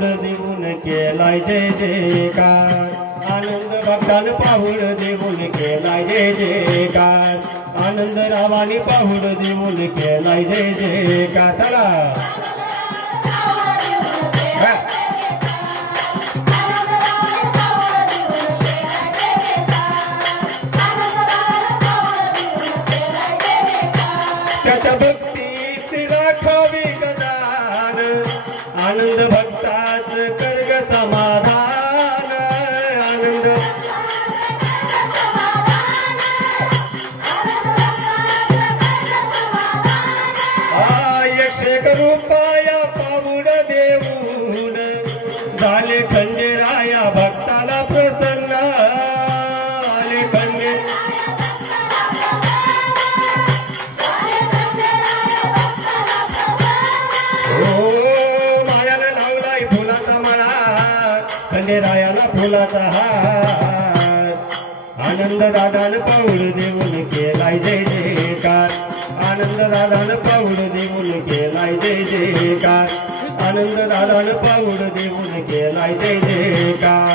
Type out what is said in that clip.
देऊन केलाय जय जयकार आनंद भक्तान पाहुण देऊन केलाय जय जयकार आनंद रावानी पाहुण देऊन केलाय जय जयकार चला त्याच्या भक्तीत राखावी गदान आनंद भक्ताच कर्ग समाधान आनंद एक रूपाया पाहुण देऊन झाले खंडेराया भक्ताला प्रसन्न आले खंडे खंडेरायाला फुलाचा हार आनंद दादान पाऊल देऊन केलाय जय जयकार आनंद दादान पाऊल देऊन केलाय जय जयकार आनंद दादान पाऊल देऊन केलाय जय जयकार